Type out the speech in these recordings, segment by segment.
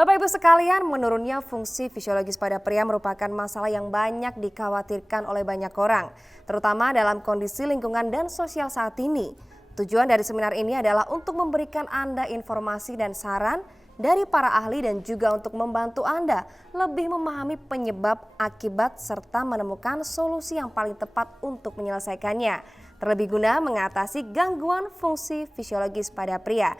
Bapak Ibu sekalian, menurunnya fungsi fisiologis pada pria merupakan masalah yang banyak dikhawatirkan oleh banyak orang, terutama dalam kondisi lingkungan dan sosial saat ini. Tujuan dari seminar ini adalah untuk memberikan Anda informasi dan saran dari para ahli dan juga untuk membantu Anda lebih memahami penyebab, akibat, serta menemukan solusi yang paling tepat untuk menyelesaikannya. Terlebih guna mengatasi gangguan fungsi fisiologis pada pria.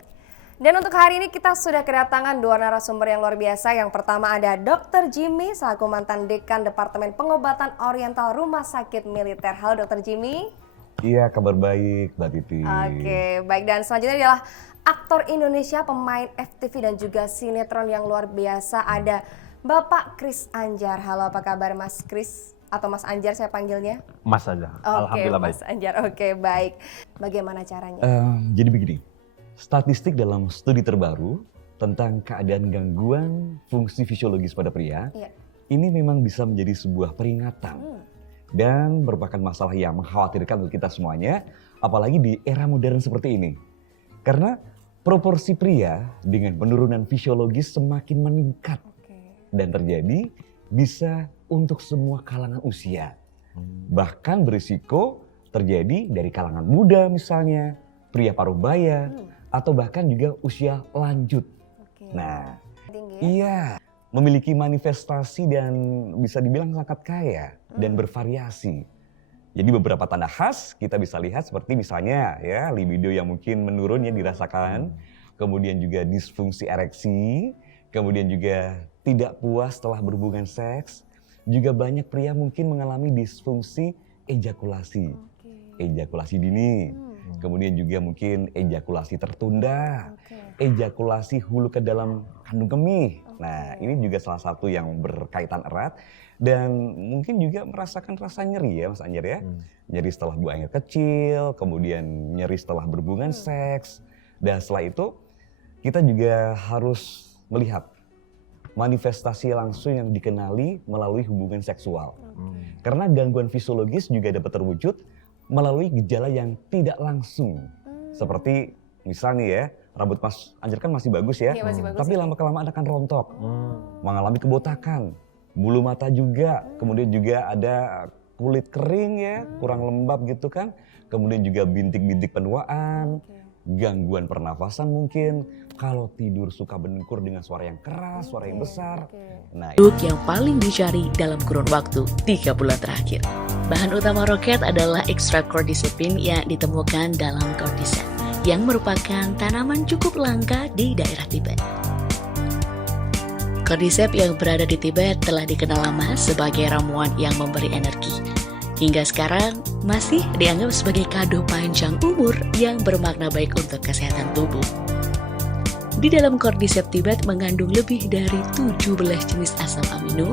Dan untuk hari ini kita sudah kedatangan dua narasumber yang luar biasa. Yang pertama ada Dr. Jimmy selaku mantan Dekan Departemen Pengobatan Oriental Rumah Sakit Militer. Halo Dr. Jimmy. Iya, kabar baik Mbak Titi. Oke, baik, dan selanjutnya adalah aktor Indonesia, pemain FTV dan juga sinetron yang luar biasa. Ada Bapak Kris Anjar. Halo, apa kabar Mas Kris? Atau Mas Anjar saya panggilnya? Mas aja, alhamdulillah baik. Mas Anjar, oke, baik. Bagaimana caranya? Jadi begini. Statistik dalam studi terbaru tentang keadaan gangguan fungsi fisiologis pada pria, ini memang bisa menjadi sebuah peringatan dan merupakan masalah yang mengkhawatirkan untuk kita semuanya, apalagi di era modern seperti ini. Karena proporsi pria dengan penurunan fisiologis semakin meningkat dan terjadi bisa untuk semua kalangan usia. Bahkan berisiko terjadi dari kalangan muda misalnya, pria paruh baya, atau bahkan juga usia lanjut. Nah, iya, memiliki manifestasi dan bisa dibilang sangat kaya dan bervariasi. Jadi beberapa tanda khas kita bisa lihat seperti misalnya ya libido yang mungkin menurun ya dirasakan, kemudian juga disfungsi ereksi, kemudian juga tidak puas setelah berhubungan seks, juga banyak pria mungkin mengalami disfungsi ejakulasi, ejakulasi dini. Kemudian juga mungkin ejakulasi tertunda, ejakulasi hulu ke dalam kandung kemih. Nah, ini juga salah satu yang berkaitan erat dan mungkin juga merasakan rasa nyeri ya Mas Anjar ya. Nyeri setelah buang air kecil, kemudian nyeri setelah berhubungan seks. Dan setelah itu kita juga harus melihat manifestasi langsung yang dikenali melalui hubungan seksual. Karena gangguan fisiologis juga dapat terwujud melalui gejala yang tidak langsung. Seperti misalnya ya, rambut Mas Anjar kan masih bagus ya, tapi lama-kelamaan akan rontok, mengalami kebotakan, bulu mata juga, kemudian juga ada kulit kering ya, kurang lembab gitu kan, kemudian juga bintik-bintik penuaan, gangguan pernafasan mungkin, kalau tidur suka bendengkur dengan suara yang keras, suara yang besar. Nah, yang paling dicari dalam kurun waktu 3 bulan terakhir. Bahan utama roket adalah ekstrak cordycepin yang ditemukan dalam cordyceps, yang merupakan tanaman cukup langka di daerah Tibet. Cordyceps yang berada di Tibet telah dikenal lama sebagai ramuan yang memberi energi. Hingga sekarang masih dianggap sebagai kado panjang umur yang bermakna baik untuk kesehatan tubuh. Di dalam cordyceps Tibet mengandung lebih dari 17 jenis asam amino,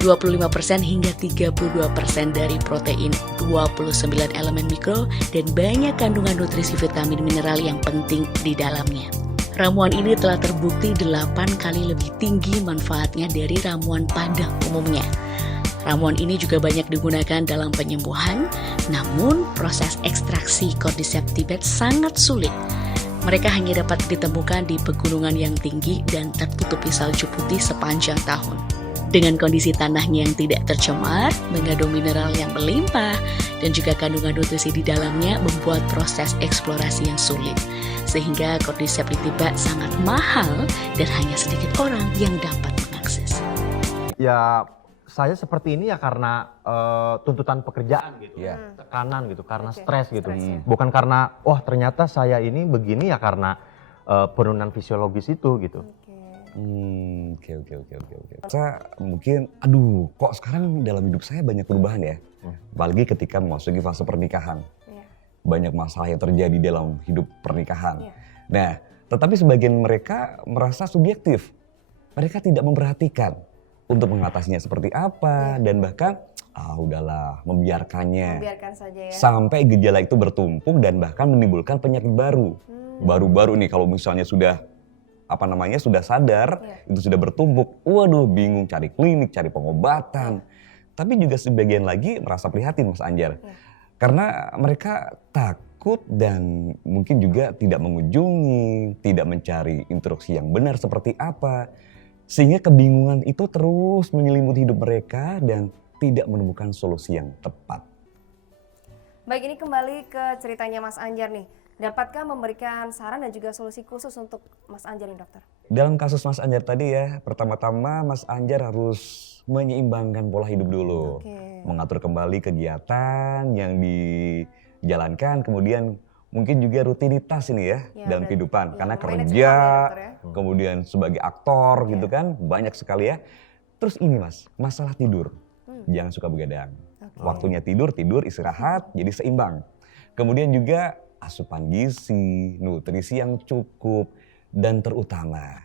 25% hingga 32% dari protein, 29 elemen mikro, dan banyak kandungan nutrisi vitamin mineral yang penting di dalamnya. Ramuan ini telah terbukti 8 kali lebih tinggi manfaatnya dari ramuan pada umumnya. Ramuan ini juga banyak digunakan dalam penyembuhan, namun proses ekstraksi cordyceps Tibet sangat sulit. Mereka hanya dapat ditemukan di pegunungan yang tinggi dan tertutupi salju putih sepanjang tahun. Dengan kondisi tanahnya yang tidak tercemar, mengandung mineral yang berlimpah, dan juga kandungan nutrisi di dalamnya membuat proses eksplorasi yang sulit. Sehingga cordyceps di Tibet sangat mahal dan hanya sedikit orang yang dapat mengakses. Ya, saya seperti ini ya karena tuntutan pekerjaan gitu, tekanan gitu, karena stres gitu. Bukan karena, wah ternyata saya ini begini ya karena penurunan fisiologis itu gitu. Oke. Saya mungkin, kok sekarang dalam hidup saya banyak perubahan ya. Apalagi ketika memasuki fase pernikahan. Banyak masalah yang terjadi dalam hidup pernikahan. Nah, tetapi sebagian mereka merasa subjektif. Mereka tidak memperhatikan untuk mengatasinya seperti apa dan bahkan udahlah membiarkannya. Membiarkan saja ya. Sampai gejala itu bertumpuk dan bahkan menimbulkan penyakit baru. Baru-baru nih kalau misalnya sudah sudah sadar, itu sudah bertumpuk. Waduh, bingung cari klinik, cari pengobatan. Tapi juga sebagian lagi merasa prihatin Mas Anjar. Karena mereka takut dan mungkin juga tidak mengunjungi, tidak mencari instruksi yang benar seperti apa. Sehingga kebingungan itu terus menyelimuti hidup mereka dan tidak menemukan solusi yang tepat. Baik, ini kembali ke ceritanya Mas Anjar nih. Dapatkah memberikan saran dan juga solusi khusus untuk Mas Anjar nih, dokter? Dalam kasus Mas Anjar tadi ya, pertama-tama Mas Anjar harus menyeimbangkan pola hidup dulu. Mengatur kembali kegiatan yang dijalankan, kemudian mungkin juga rutinitas ini ya dalam kehidupan. Karena kerja, kemudian sebagai aktor gitu kan, banyak sekali ya. Terus ini Mas, masalah tidur. Jangan suka begadang. Waktunya tidur, istirahat, jadi seimbang. Kemudian juga asupan gizi, nutrisi yang cukup, dan terutama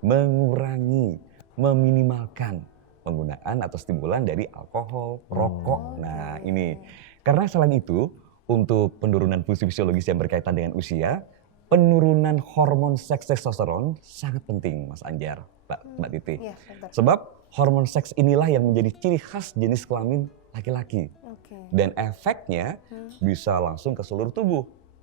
mengurangi, meminimalkan penggunaan atau stimulan dari alkohol, rokok. Nah ini, karena selain itu, untuk penurunan fungsi fisiologis yang berkaitan dengan usia, penurunan hormon seks testosteron sangat penting Mas Anjar, Mbak Titi. Sebab hormon seks inilah yang menjadi ciri khas jenis kelamin laki-laki. Dan efeknya bisa langsung ke seluruh tubuh.